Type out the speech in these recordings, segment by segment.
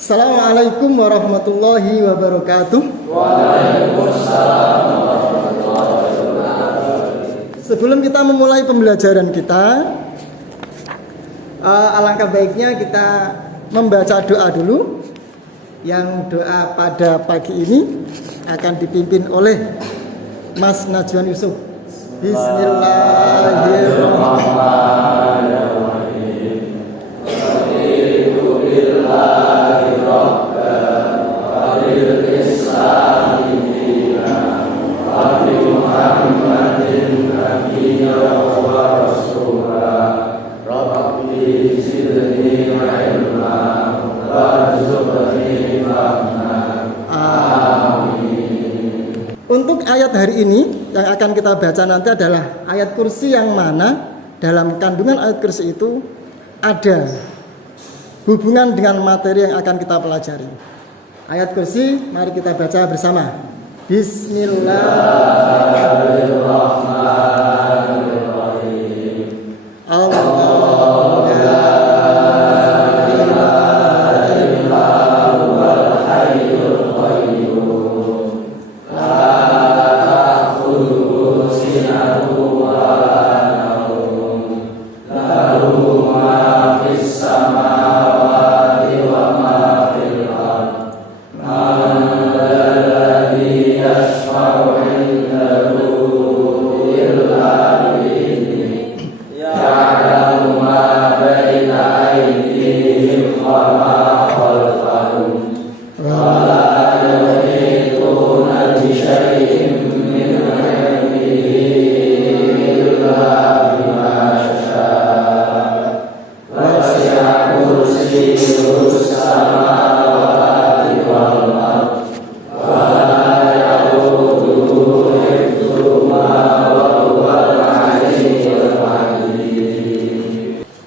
Assalamualaikum warahmatullahi wabarakatuh. Waalaikumsalam warahmatullahi wabarakatuh. Sebelum kita memulai pembelajaran kita, alangkah baiknya kita membaca doa dulu. Yang doa pada pagi ini akan dipimpin oleh Mas Najwan Yusuf. Bismillahirrahmanirrahim. Untuk ayat hari ini yang akan kita baca nanti adalah ayat kursi yang mana dalam kandungan ayat kursi itu ada hubungan dengan materi yang akan kita pelajari. Ayat kursi mari kita baca bersama. Bismillahirrahmanirrahim. Allahu la ilaha illa huwal hayyul qayyum.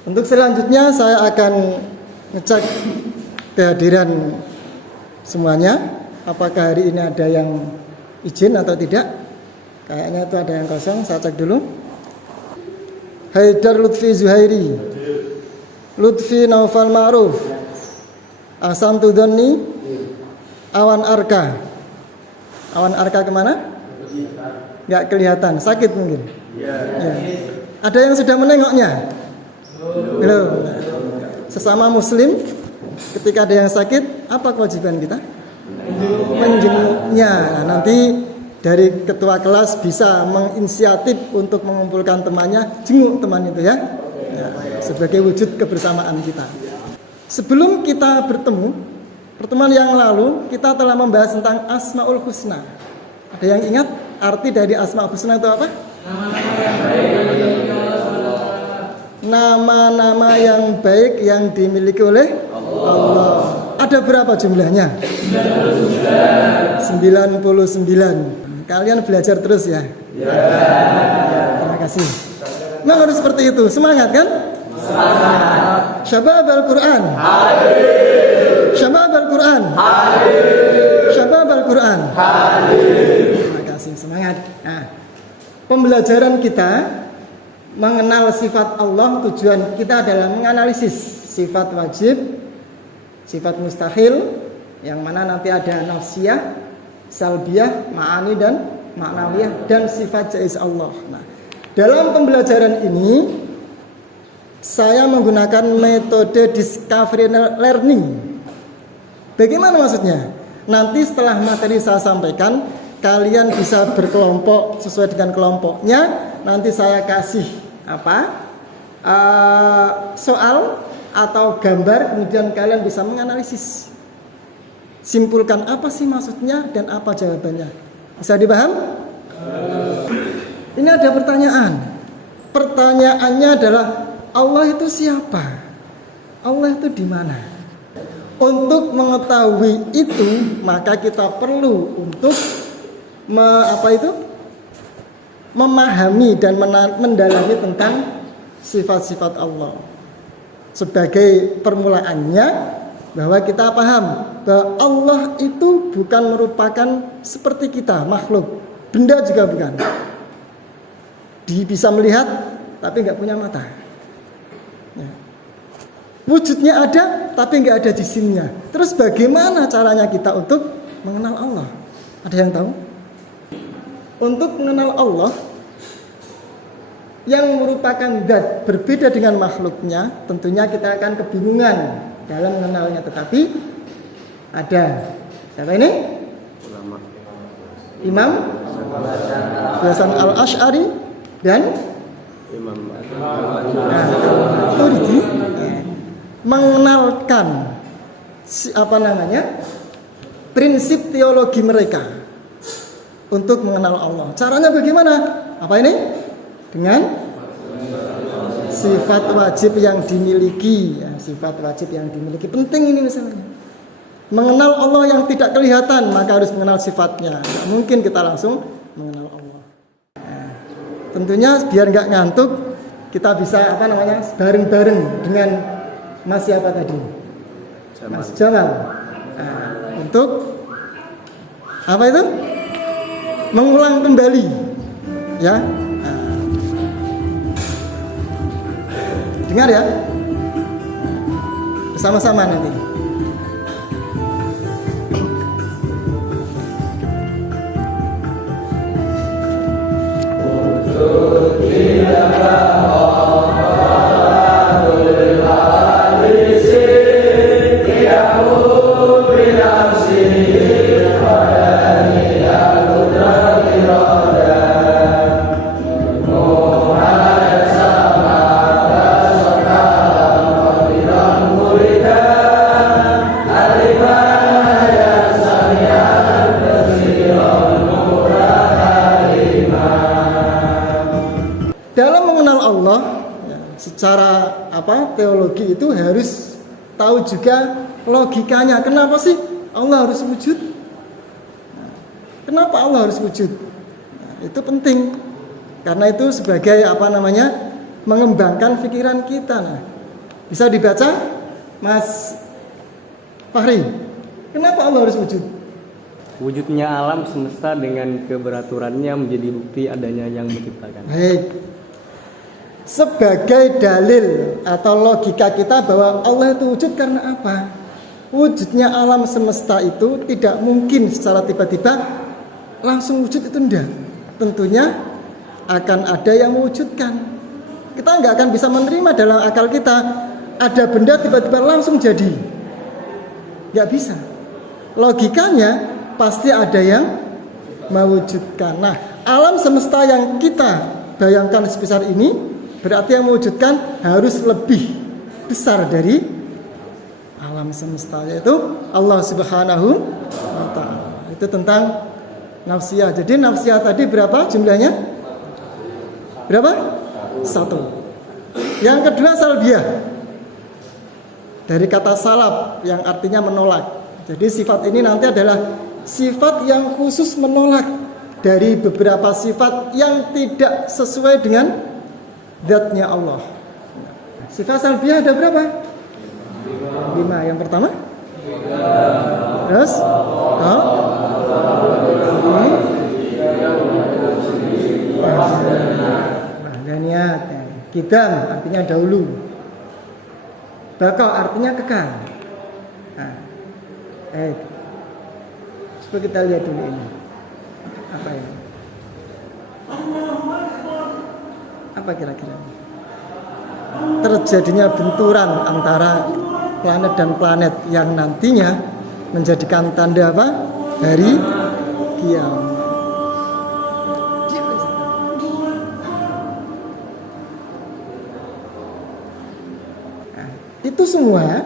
Untuk selanjutnya saya akan ngecek kehadiran semuanya. Apakah hari ini ada yang izin atau tidak? Kayaknya itu ada yang kosong, saya cek dulu. Haidar Lutfi Zuhairi, Lutfi Naufal Ma'ruf, Ahsan Tudhani, Awan Arka. Awan Arka kemana? Nggak kelihatan, sakit mungkin. Ya. Ada yang sudah menengoknya? Belum. Sesama muslim ketika ada yang sakit, apa kewajiban kita? Menjenguknya. Nah, nanti dari ketua kelas bisa menginisiatif untuk mengumpulkan temannya, jenguk teman itu ya. Sebagai wujud kebersamaan kita. Sebelum kita bertemu, pertemuan yang lalu kita telah membahas tentang Asmaul Husna. Ada yang ingat arti dari Asmaul Husna itu apa? Nama-nama yang baik yang dimiliki oleh Allah. Ada berapa jumlahnya? 99. Kalian belajar terus ya? Terima kasih. Nah, harus seperti itu. Semangat kan? Semangat. Syabab Al-Quran. Syabab Al-Quran. Syabab Al-Quran. Terima kasih. Semangat. Nah, pembelajaran kita mengenal sifat Allah, tujuan kita adalah menganalisis sifat wajib, sifat mustahil, yang mana nanti ada nafsiyah, salbiyah, ma'ani dan ma'nawiyah, dan sifat jaiz Allah. Nah, dalam pembelajaran ini saya menggunakan metode discovery learning. Bagaimana maksudnya? Nanti setelah materi saya sampaikan, kalian bisa berkelompok sesuai dengan kelompoknya. Nanti saya kasih soal atau gambar, kemudian kalian bisa menganalisis, simpulkan apa sih maksudnya dan apa jawabannya. Bisa dipaham? Ini ada pertanyaan. Pertanyaannya adalah, Allah itu siapa? Allah itu di mana? Untuk mengetahui itu, maka kita perlu untuk memahami dan mendalami tentang sifat-sifat Allah. Sebagai permulaannya, bahwa kita paham bahwa Allah itu bukan merupakan seperti kita, makhluk, benda juga bukan. Dia bisa melihat tapi nggak punya mata. Wujudnya ada tapi nggak ada jisimnya. Terus bagaimana caranya kita untuk mengenal Allah? Ada yang tahu? Untuk mengenal Allah yang merupakan zat berbeda dengan makhluknya, tentunya kita akan kebingungan dalam mengenalnya. Tetapi ada siapa ini? Imam Hasan Al-Asy'ari dan Imam Maturidi mengenalkan prinsip teologi mereka untuk mengenal Allah. Caranya bagaimana? Apa ini? Dengan sifat wajib yang dimiliki, ya, sifat wajib yang dimiliki. Penting ini misalnya. Mengenal Allah yang tidak kelihatan, maka harus mengenal sifatnya. Tidak mungkin kita langsung mengenal Allah. Nah, tentunya biar nggak ngantuk, kita bisa bareng-bareng dengan Mas siapa tadi? Mas Jamal. Nah, untuk apa itu? Mengulang kembali, ya. Dengar ya, bersama-sama nanti. Dalam mengenal Allah, ya, secara teologi itu harus tahu juga logikanya. Kenapa sih Allah harus wujud? Kenapa Allah harus wujud? Nah, itu penting. Karena itu sebagai mengembangkan pikiran kita. Nah, bisa dibaca, Mas Fahri. Kenapa Allah harus wujud? Wujudnya alam semesta dengan keberaturannya menjadi bukti adanya yang menciptakan. Baik. Sebagai dalil atau logika kita bahwa Allah itu wujud karena apa? Wujudnya alam semesta itu tidak mungkin secara tiba-tiba langsung wujud, itu enggak. Tentunya akan ada yang mewujudkan. Kita nggak akan bisa menerima dalam akal kita ada benda tiba-tiba langsung jadi. Nggak bisa. Logikanya pasti ada yang mewujudkan. Nah, alam semesta yang kita bayangkan sebesar ini berarti yang mewujudkan harus lebih besar dari alam semesta, yaitu Allah Subhanahu wa ta'ala. Itu tentang nafsiyah. Jadi nafsiyah tadi berapa jumlahnya? Berapa? 1. Yang kedua salbiyah. Dari kata salab yang artinya menolak. Jadi sifat ini nanti adalah sifat yang khusus menolak dari beberapa sifat yang tidak sesuai dengan zatnya Allah. Sifat salbiyah ada berapa? 5. Yang pertama? Terus? Wahdaniat. Qidam artinya dahulu. Baqa artinya kekal. Nah, coba kita lihat dulu ini. Apa ini? Apa kira-kira? Terjadinya benturan antara planet dan planet yang nantinya menjadikan tanda apa? Hari kiamat. Nah, itu semua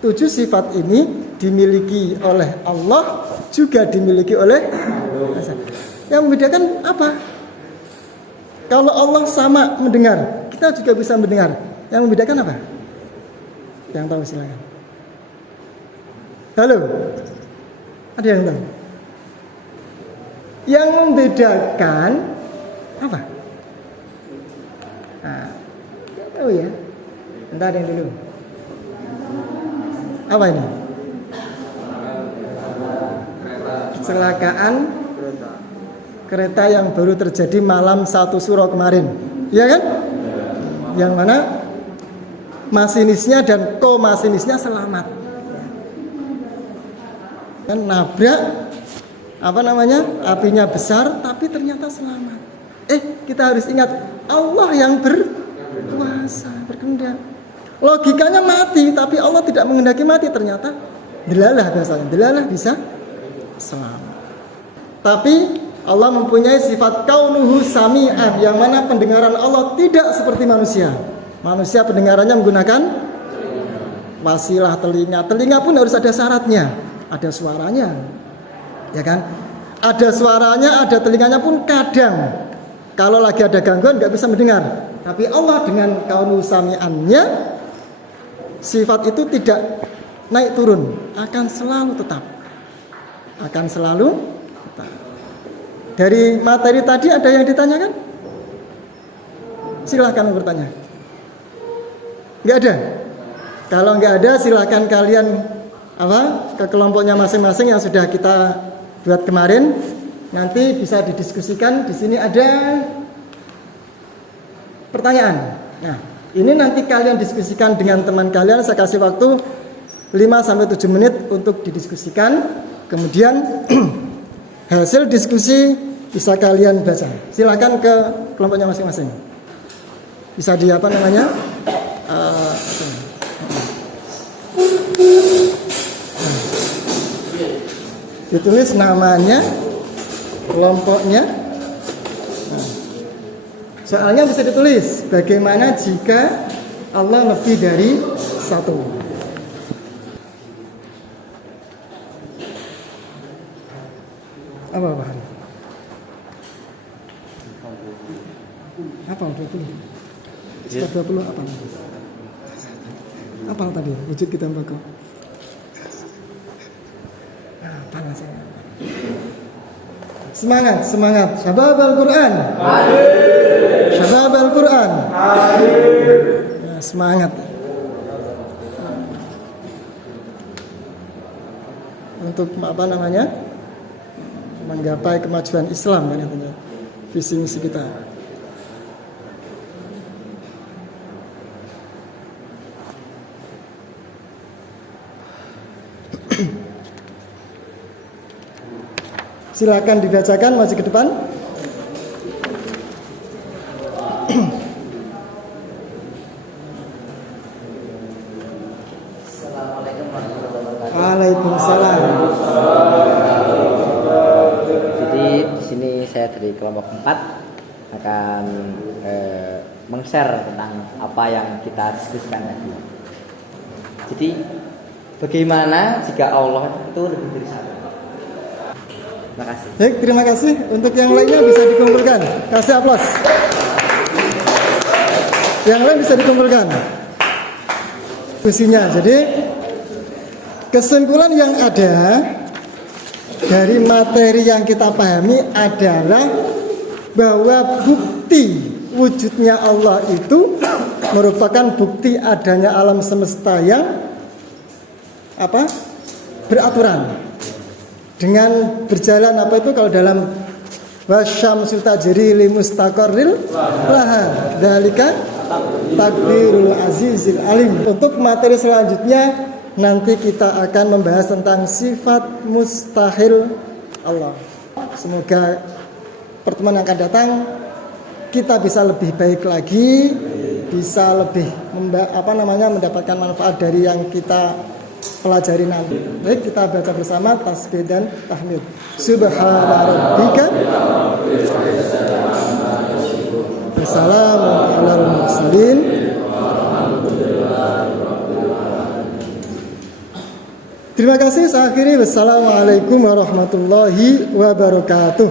7 sifat ini dimiliki oleh Allah, juga dimiliki oleh manusia. Yang membedakan apa? Kalau Allah sama mendengar, kita juga bisa mendengar. Yang membedakan apa? Yang tahu silakan. Halo? Ada yang tahu? Yang membedakan apa? Nah, tahu ya? Entar yang dulu. Apa ini? Kecelakaan kereta yang baru terjadi malam 1 Syuro kemarin, iya kan? Yang mana masinisnya dan komasinisnya selamat. Kan nabrak apinya besar tapi ternyata selamat. Kita harus ingat Allah yang berkuasa, berkehendak. Logikanya mati, tapi Allah tidak menghendaki mati, ternyata delalah bahasanya. Delalah bisa selamat. Tapi Allah mempunyai sifat kaunuhu sami'an, yang mana pendengaran Allah tidak seperti manusia. Manusia pendengarannya menggunakan wasilah telinga. Telinga pun harus ada syaratnya, ada suaranya. Ya kan? Ada suaranya, ada telinganya pun kadang kalau lagi ada gangguan nggak bisa mendengar. Tapi Allah dengan kaunuhu sami'annya, sifat itu tidak naik turun, akan selalu tetap. Akan selalu tetap. Dari materi tadi ada yang ditanyakan? Silahkan bertanya. Nggak ada? Kalau nggak ada, silahkan kalian ke kelompoknya masing-masing yang sudah kita buat kemarin. Nanti bisa didiskusikan. Di sini ada pertanyaan. Nah, ini nanti kalian diskusikan dengan teman kalian. Saya kasih waktu 5-7 menit untuk didiskusikan. Kemudian hasil diskusi bisa kalian baca. Silakan ke kelompoknya masing-masing. Bisa di ditulis namanya, kelompoknya. Soalnya bisa ditulis bagaimana jika Allah lebih dari satu. Apa? Apa 20? Sifat 20 apa? Apa tadi? Wujud kita bakal. Apa rasanya? Semangat. Syabab Al-Quran. Syabab Al-Quran. Ya, semangat. Untuk menggapai kemajuan Islam kan katanya. Visi misi kita. Silakan dibacakan, maju ke depan. Assalamualaikum warahmatullahi wabarakatuh. Waalaikumsalam. Jadi di sini saya dari kelompok 4 akan meng-share tentang apa yang kita diskusikan tadi. Jadi bagaimana jika Allah itu lebih dari satu? Terima kasih. Baik, terima kasih. Untuk yang lainnya bisa dikumpulkan. Kasih aplaus. Yang lain bisa dikumpulkan. Diskusinya. Jadi kesimpulan yang ada dari materi yang kita pahami adalah bahwa bukti wujudnya Allah itu merupakan bukti adanya alam semesta yang beraturan. Dengan berjalan kalau dalam wasyamsu tajri li mustaqarril laha dzalika takdirul azizil alim. Untuk materi selanjutnya nanti kita akan membahas tentang sifat mustahil Allah. Semoga pertemuan yang akan datang kita bisa lebih baik lagi, bisa lebih mendapatkan manfaat dari yang kita pelajari nanti. Baik, kita baca bersama tasbih dan tahmid. Subhana rabbika wassalamu alal mursalin. Terima kasih. Saya akhiri. Wassalamualaikum warahmatullahi wabarakatuh.